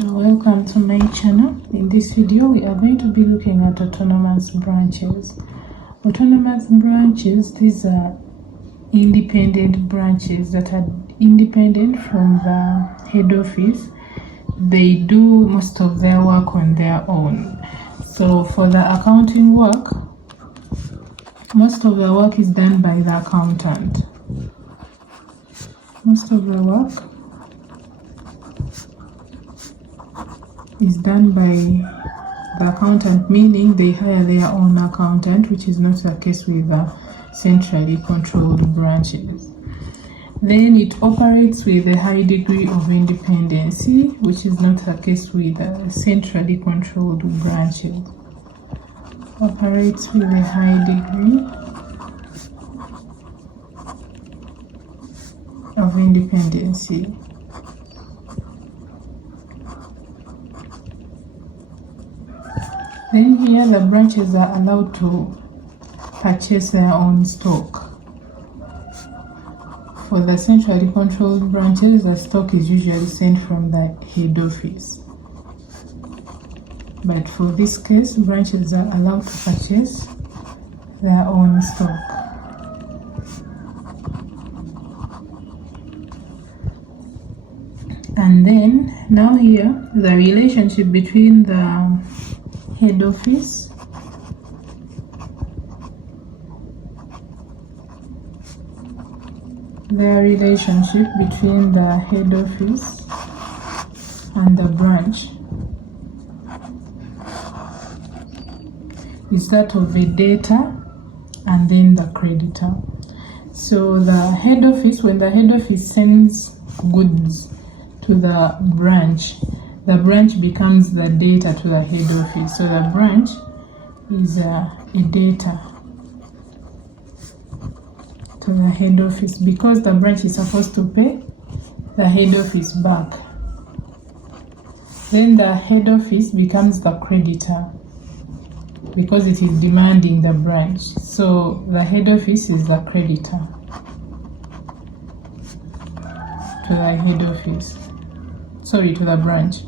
Welcome to my channel. In this video we are going to be looking at autonomous branches. Autonomous branches, these are independent branches that are independent from the head office. They do most of their work on their own. So for the accounting work, most of the work is done by the accountant. Most of the work is done by the accountant, meaning they hire their own accountant, which is not the case with the centrally controlled branches. Then it operates with a high degree of independence, which is not the case with the centrally controlled branches. Operates with a high degree of independence. Then here the branches are allowed to purchase their own stock. For the centrally controlled branches, the stock is usually sent from the head office. But for this case, branches are allowed to purchase their own stock. And then now here, the relationship between the head office and the branch is that of a debtor and then the creditor. So the head office, when the head office sends goods to the branch becomes the debtor to the head office. So the branch is a debtor to the head office because the branch is supposed to pay the head office back. Then the head office becomes the creditor because it is demanding the branch. So the head office is the creditor to the branch.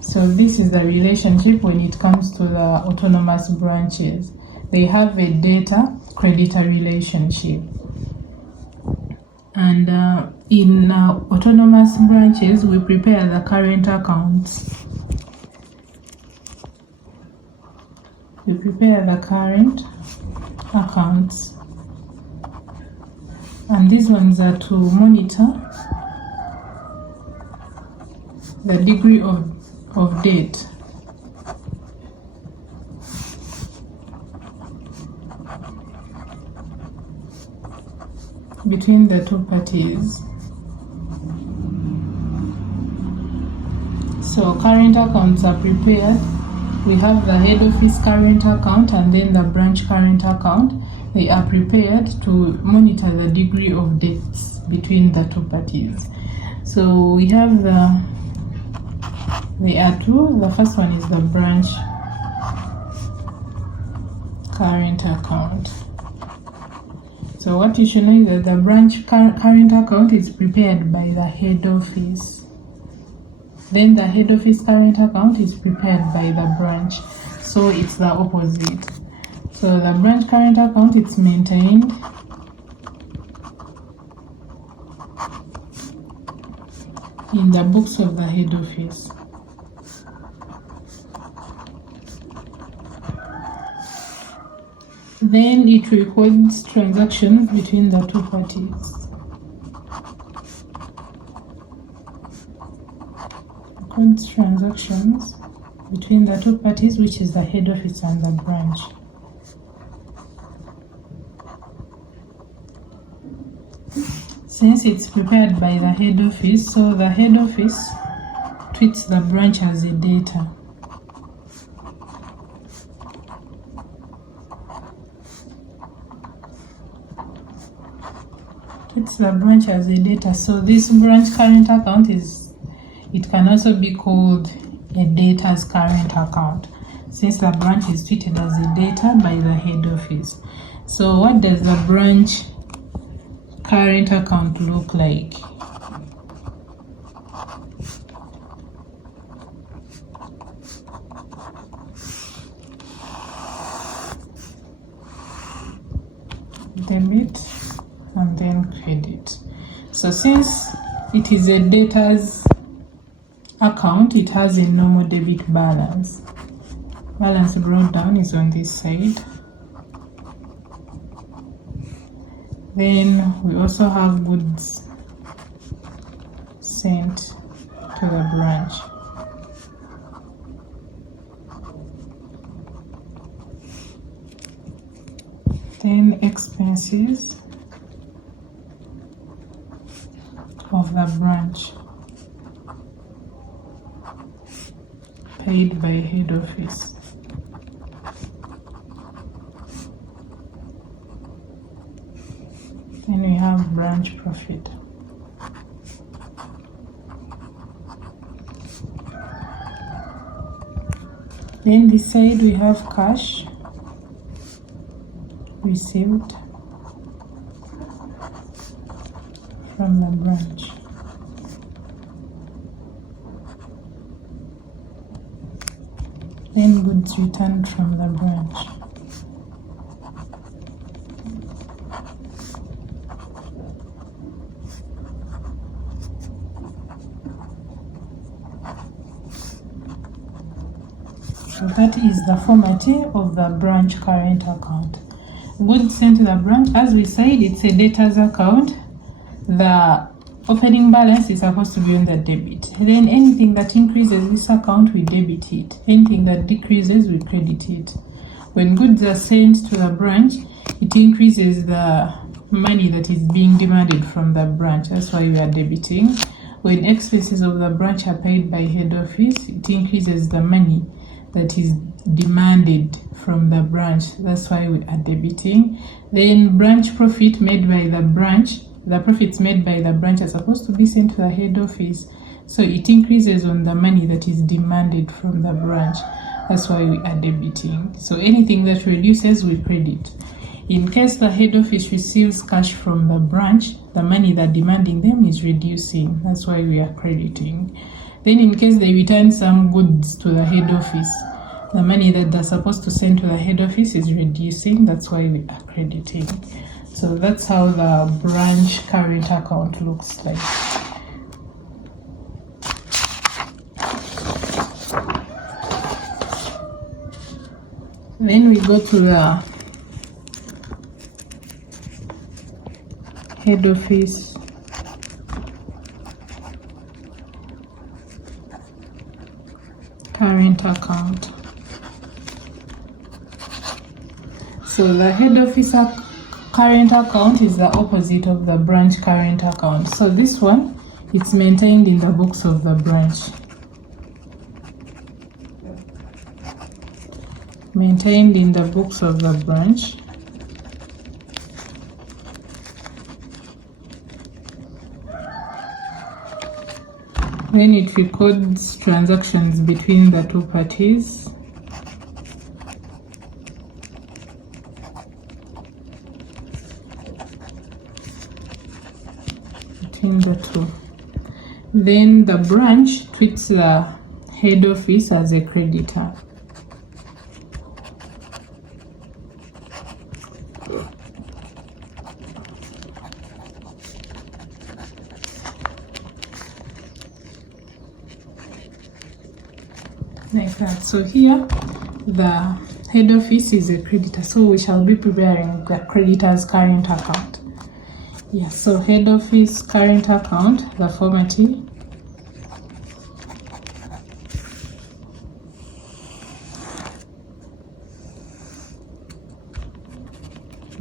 So this is the relationship when it comes to the autonomous branches. They have a debtor-creditor relationship. And in autonomous branches, we prepare the current accounts. And these ones are to monitor the degree of debt between the two parties. So current accounts are prepared. We have the head office current account and then the branch current account. They are prepared to monitor the degree of debts between the two parties. So we have there are two. The first one is the branch current account. So what you should know is that the branch current account is prepared by the head office. Then the head office current account is prepared by the branch. So it's the opposite. So the branch current account is maintained in the books of the head office. Then it records transactions between the two parties. Records transactions between the two parties, which is the head office and the branch. Since it's prepared by the head office, so the head office treats the branch as a debtor. Treats the branch as a debtor. So this branch current account it can also be called a debtor's current account, since the branch is treated as a debtor by the head office. So what does the branch current account look like? debit, and then credit. So since it is a debtors account, it has a normal debit balance. Balance brought down is on this side. Then we also have goods sent to the branch. Then expenses of the branch paid by head office. Then we have branch profit. Then this side we have cash received from the branch. Then goods returned from the branch. So that is the formatting of the branch current account. Goods sent to the branch, as we said, it's a debtors account. The opening balance is supposed to be on the debit. Then anything that increases this account, we debit it. Anything that decreases, we credit it. When goods are sent to the branch, it increases the money that is being demanded from the branch. That's why we are debiting. When expenses of the branch are paid by head office, it increases the money that is demanded from the branch. That's why we are debiting. Then branch profit made by the branch, the profits made by the branch are supposed to be sent to the head office. So it increases on the money that is demanded from the branch. That's why we are debiting. So anything that reduces, we credit. In case the head office receives cash from the branch, the money that demanding them is reducing. That's why we are crediting. Then in case they return some goods to the head office, the money that they're supposed to send to the head office is reducing. That's why we are crediting. So that's how the branch current account looks like. Then we go to the head office current account. So the head office current account is the opposite of the branch current account. So this one, it's maintained in the books of the branch. Maintained in the books of the branch. When it records transactions between the two parties. Between the two. Then the branch treats the head office as a creditor. Like that. So here the head office is a creditor, so we shall be preparing the creditor's current account. Yeah, so head office current account, the formatting.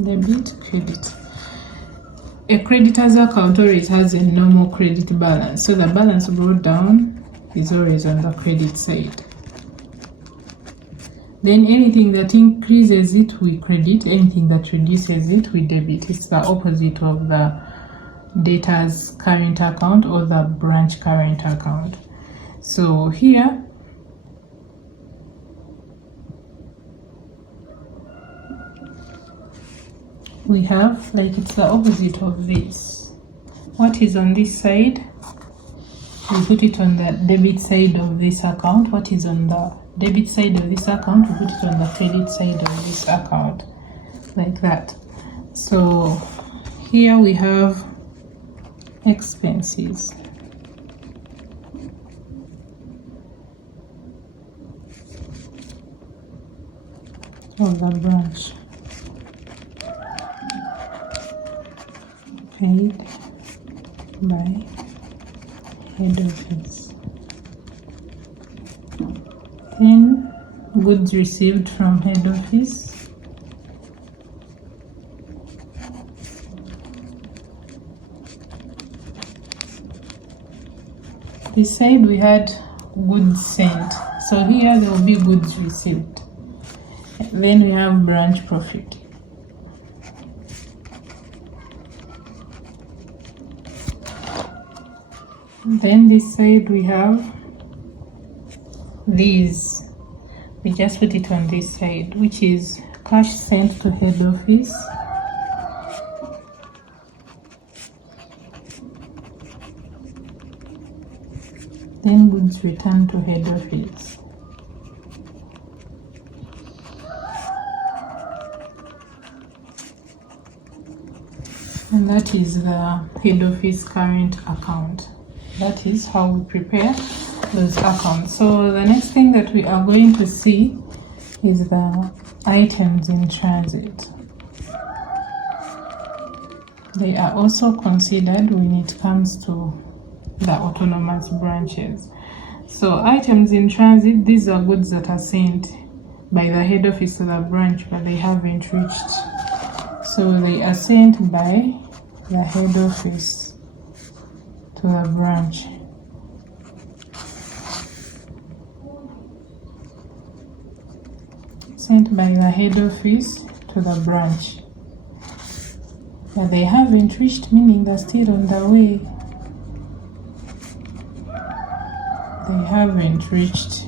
Debit, credit. A creditor's account always has a normal credit balance, so the balance brought down is always on the credit side. Then anything that increases it, we credit. Anything that reduces it, we debit. It's the opposite of the debtor's current account or the branch current account. So here, we have, like, it's the opposite of this. What is on this side, we put it on the debit side of this account. What is on the debit side of this account, we put it on the credit side of this account, like that. So here we have expenses. Of the branch. Paid by head office. Then goods received from head office. This side we had goods sent, so here there will be goods received. Then we have branch profit. Then this side we have these. We just put it on this side, which is cash sent to head office. Then goods returned to head office. And that is the head office current account. That is how we prepare those accounts. So the next thing that we are going to see is the items in transit. They are also considered when it comes to the autonomous branches. So items in transit, these are goods that are sent by the head office to the branch, but they haven't reached. So they are sent by the head office to the branch. Sent by the head office to the branch. But they haven't reached, meaning they're still on the way. They haven't reached.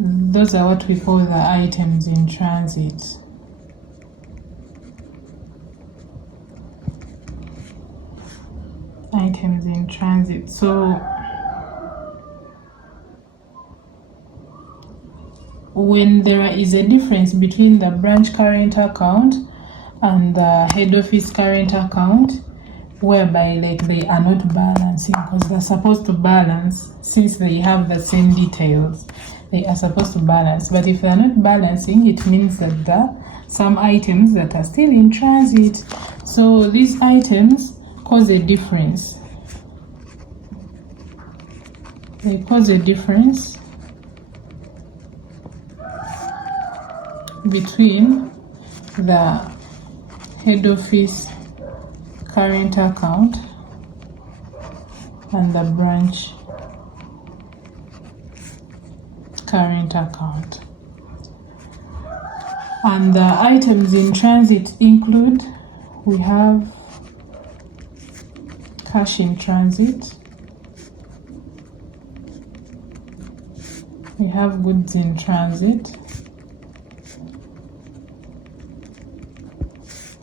Those are what we call the items in transit. Items in transit. So when there is a difference between the branch current account and the head office current account, whereby like they are not balancing, because they're supposed to balance since they have the same details. They are supposed to balance, but if they are not balancing, it means that there are some items that are still in transit. So these items cause a difference. They cause a difference between the head office current account and the branch current account. And the items in transit include, we have cash in transit, we have goods in transit,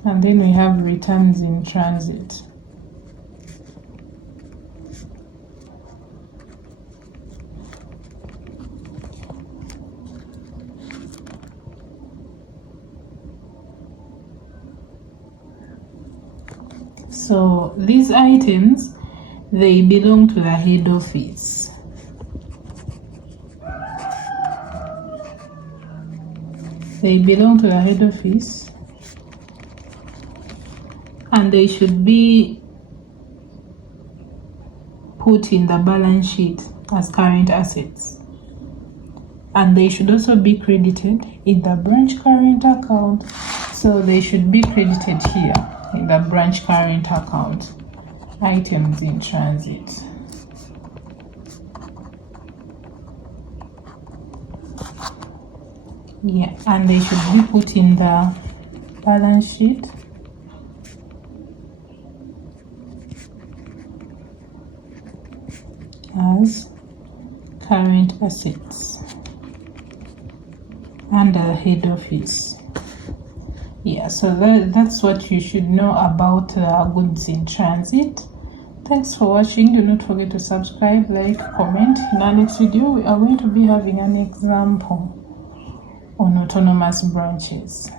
and then we have returns in transit. So these items, they belong to the head office. They belong to the head office, and they should be put in the balance sheet as current assets. And they should also be credited in the branch current account. So they should be credited here in the branch current account. Items in transit. Yeah, and they should be put in the balance sheet as current assets under the head office. Yeah, so that's what you should know about goods in transit. Thanks for watching. Do not forget to subscribe, like, comment. In our next video, we are going to be having an example on autonomous branches.